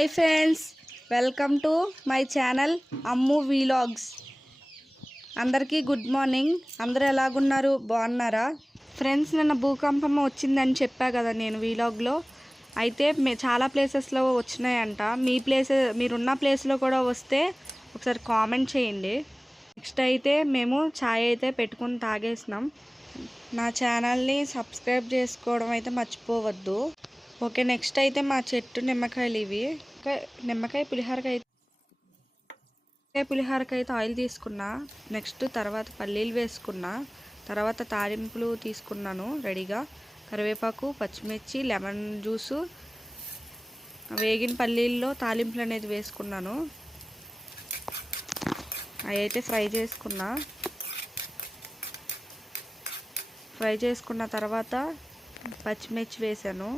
Hi friends, welcome to my channel Ammu vlogs. అందరికీ good morning. అందరూ ఎలాగున్నారు? బాగున్నారా friends? నిన్న భూకంపం వచ్చిందని చెప్పా కదా నేను వీలాగ్లో. అయితే చాలా ప్లేసెస్లో వచ్చినాయంట. మీరున్న ప్లేస్లో కూడా వస్తే ఒకసారి కామెంట్ చేయండి. నెక్స్ట్ అయితే మేము ఛాయ్ అయితే పెట్టుకుని తాగేసినాం. నా ఛానల్ని సబ్స్క్రైబ్ చేసుకోవడం అయితే మర్చిపోవద్దు. ఓకే, నెక్స్ట్ అయితే మా చెట్టు నిమ్మకాయలు ఇవి. నిమ్మకాయ పులిహోరకి అయితే ఆయిల్ తీసుకున్నా. నెక్స్ట్ తర్వాత పల్లీలు వేసుకున్నా. తర్వాత తాలింపులు తీసుకున్నాను రెడీగా. కరివేపాకు, పచ్చిమిర్చి, లెమన్ జ్యూసు, వేగిన పల్లీల్లో తాలింపులు అనేది వేసుకున్నాను. అవి అయితే ఫ్రై చేసుకున్న తర్వాత పచ్చిమిర్చి వేసాను.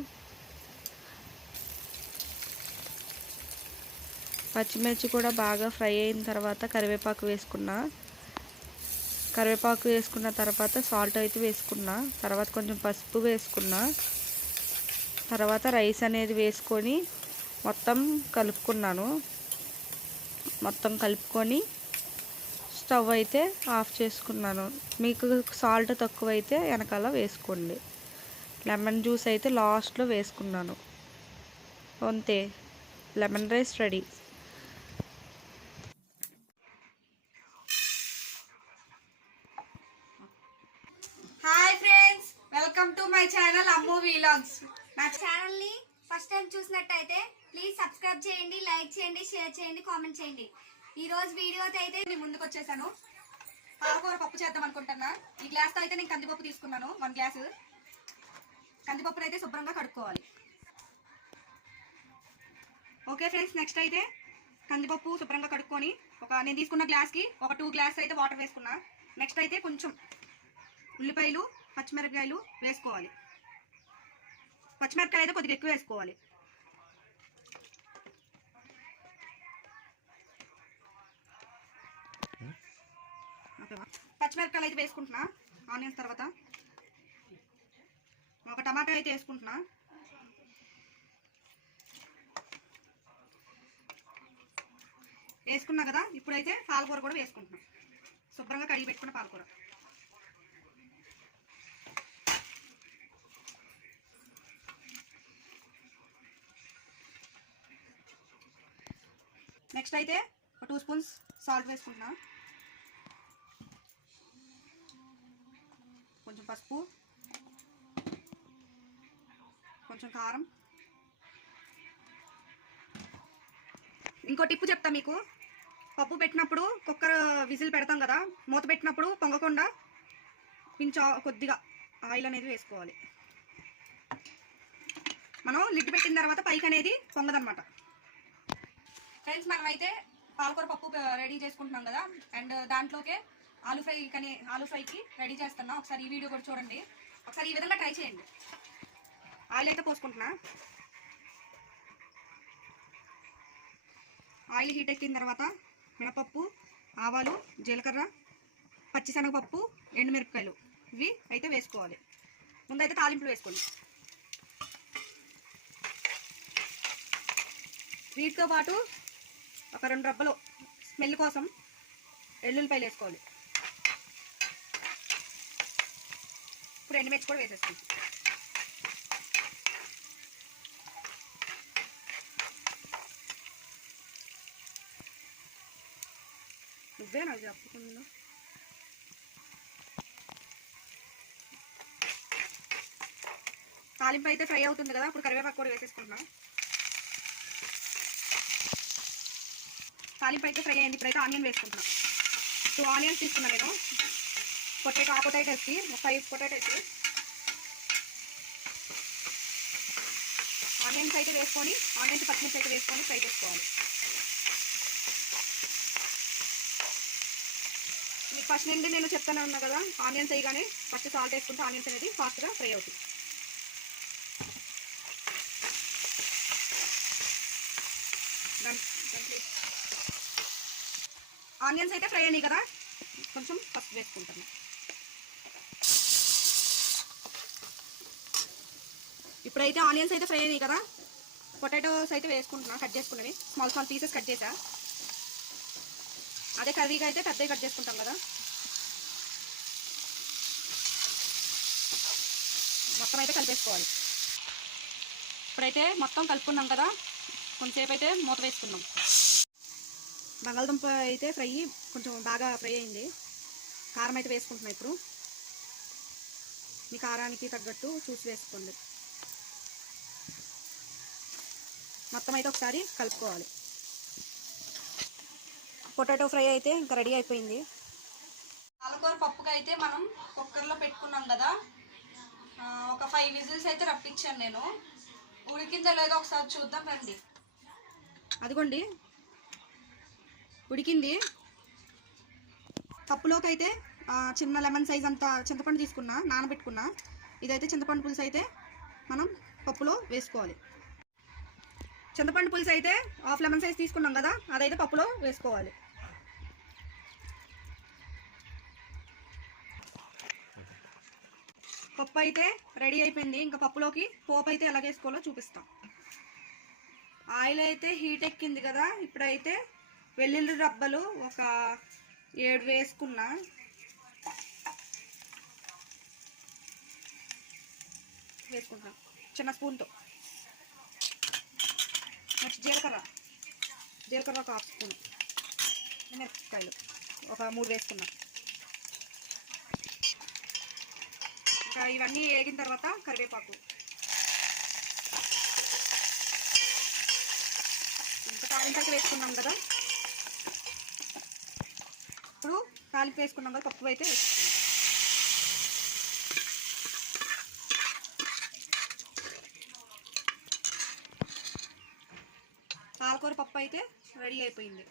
పచ్చిమిర్చి కూడా బాగా ఫ్రై అయిన తర్వాత కరివేపాకు వేసుకున్న తర్వాత సాల్ట్ అయితే వేసుకున్నా. తర్వాత కొంచెం పసుపు వేసుకున్నా. తర్వాత రైస్ అనేది వేసుకొని మొత్తం కలుపుకొని స్టవ్ అయితే ఆఫ్ చేసుకున్నాను. మీకు సాల్ట్ తక్కువైతే వెనకాల వేసుకోండి. లెమన్ జ్యూస్ అయితే లాస్ట్లో వేసుకున్నాను. అంతే, lemon rice ready. Hi friends, welcome to my channel Ammu vlogs. నా ఛానల్ని ఫస్ట్ టైం చూసినట్టయితే ప్లీజ్ సబ్స్క్రైబ్ చేయండి, లైక్ చేయండి, షేర్ చేయండి, కామెంట్ చేయండి. ఈ రోజు వీడియోతో అయితే నేను ముందుకు వచ్చేసాను. పాలకూర పప్పు చేద్దాం అనుకుంటున్నా. ఈ గ్లాస్తో అయితే నేను కందిపప్పు తీసుకున్నాను. 1 గ్లాసు కందిపప్పును అయితే శుభ్రంగా కడుక్కోవాలి. ఓకే ఫ్రెండ్స్, నెక్స్ట్ అయితే కందిపప్పు శుభ్రంగా కడుక్కొని నేను తీసుకున్న గ్లాస్కి ఒక 2 గ్లాస్ అయితే వాటర్ వేసుకున్నా. నెక్స్ట్ అయితే కొంచెం ఉల్లిపాయలు, పచ్చిమిరపకాయలు వేసుకోవాలి. పచ్చిమిరపకాయలు అయితే కొద్దిగా ఎక్కువ వేసుకోవాలి. పచ్చిమిరపకాయలు అయితే వేసుకుంటున్నా. ఆనియన్స్ తర్వాత ఒక టమాటా అయితే వేసుకుంటున్నా. వేసుకున్నా కదా, ఇప్పుడైతే పాలకూర కూడా వేసుకుంటున్నా. శుభ్రంగా కడిగి పెట్టుకున్న పాలకూర. నెక్స్ట్ అయితే ఒక 2 స్పూన్స్ సాల్ట్ వేసుకుంటున్నా. కొంచెం పసుపు, కొంచెం కారం. ఇంకో టిప్పు చెప్తా మీకు. పప్పు పెట్టినప్పుడు కుక్కర్ విజిల్ పెడతాం కదా, మూత పెట్టినప్పుడు పొంగకుండా కొద్దిగా ఆయిల్ అనేది వేసుకోవాలి. మనం లిడ్ పెట్టిన తర్వాత పైకి అనేది పొంగదనమాట. ఫ్రెండ్స్, మనమైతే పాలకూర పప్పు రెడీ చేసుకుంటున్నాం కదా, అండ్ దాంట్లోకే ఆలూ ఫ్రైకి రెడీ చేస్తున్నా. ఒకసారి ఈ వీడియో కూడా చూడండి. ఒకసారి ఈ విధంగా ట్రై చేయండి. ఆయిల్ అయితే పోసుకుంటున్నా. ఆయిల్ హీట్ ఎక్కిన తర్వాత మినపప్పు, ఆవాలు, జీలకర్ర, పచ్చిశనగపప్పు, ఎండుమిరపకాయలు ఇవి అయితే వేసుకోవాలి. ముందైతే తాలింపులు వేసుకోండి. వీటితో పాటు ఒక 2 రబ్బలు స్మెల్ కోసం ఎల్లుల్లిపాయలు వేసుకోవాలి. ఇప్పుడు ఎండుమిర్చి కూడా వేసేసుకోండి. నువ్వే నాకు చెప్పకుండా. తాలింపు అయితే ఫ్రై అవుతుంది కదా, ఇప్పుడు కరివేపాకు కూడా వేసేసుకుంటున్నాం. తాలింపు అయితే ఫ్రై అయింది. ఇప్పుడైతే ఆనియన్ వేసుకుంటున్నాం. 2 ఆనియన్స్ తీసుకున్నాను నేను. పొటాటోస్కి 5 పొటాటోస్కి ఆనియన్స్ అయితే వేసుకొని, ఆనియన్స్ పచ్చిమిర్చి అయితే వేసుకొని ఫ్రై చేసుకోవాలి. మీకు ఫస్ట్ నుండి నేను చెప్తానే ఉన్నా కదా, ఆనియన్స్ వేయగానే ఫస్ట్ సాల్ట్ వేసుకుంటే ఆనియన్స్ అనేది ఫాస్ట్గా ఫ్రై అవుతుంది. ఆనియన్స్ అయితే ఫ్రై అయినాయి కదా, కొంచెం పసుపు వేసుకుంటాను. ఇప్పుడైతే ఆనియన్స్ అయితే ఫ్రై అయినాయి కదా, పొటాటోస్ అయితే వేసుకుంటున్నా, కట్ చేసుకున్నవి స్మాల్ స్మాల్ పీసెస్ కట్ చేసా. అదే కర్రీగా అయితే పెద్దవి కట్ చేసుకుంటాం కదా. మొత్తం అయితే కలిపేసుకోవాలి. ఇప్పుడైతే మొత్తం కలుపుకున్నాం కదా, కొంచెంసేపు అయితే మూత వేసుకున్నాం. బంగాళదుంప అయితే ఫ్రై కొంచెం బాగా ఫ్రై అయింది. కారం అయితే వేసుకుంటున్నాం. ఇప్పుడు మీ కారానికి తగ్గట్టు చూసి వేసుకోండి. మొత్తం అయితే ఒకసారి కలుపుకోవాలి. పొటాటో ఫ్రై అయితే ఇంకా రెడీ అయిపోయింది. పాలకూర పప్పుకి అయితే మనం కుక్కర్లో పెట్టుకున్నాం కదా, ఒక 5 విజిల్స్ అయితే రప్పించాను నేను. ఉడికిందో లేదో ఒకసారి చూద్దాం రండి. అదిగోండి ఉడికింది. పప్పులోకి అయితే చిన్న లెమన్ సైజ్ అంత చింతపండు తీసుకున్నా, నానబెట్టుకున్నా. ఇదైతే చింతపండు పులుసు అయితే మనం పప్పులో వేసుకోవాలి. చింతపండు పులుసు అయితే హాఫ్ లెమన్ సైజ్ తీసుకున్నాం కదా, అదైతే పప్పులో వేసుకోవాలి. పప్పు అయితే రెడీ అయిపోయింది. ఇంకా పప్పులోకి పోపు అయితే ఎలా వేసుకోవాలో చూపిస్తాం. ఆయిల్ అయితే హీట్ ఎక్కింది కదా, ఇప్పుడైతే వెల్లుల్లి రబ్బలు ఒక 7 వేసుకున్నా. వేసుకుంటాం చిన్న స్పూన్తో. నెక్స్ట్ జీలకర్ర ఒక 1/2 స్పూన్. మిరపకాయలు ఒక 3 వేసుకున్నా. ఇంకా ఇవన్నీ వేగిన తర్వాత కరివేపాకు, ఇంకా తాలింపు వేసుకున్నాం కదా. ఇప్పుడు తాలింపు వేసుకున్నాం కదా, పప్పు అయితే వేసుకున్నాం. పాలకూర పప్పు అయితే రెడీ అయిపోయింది.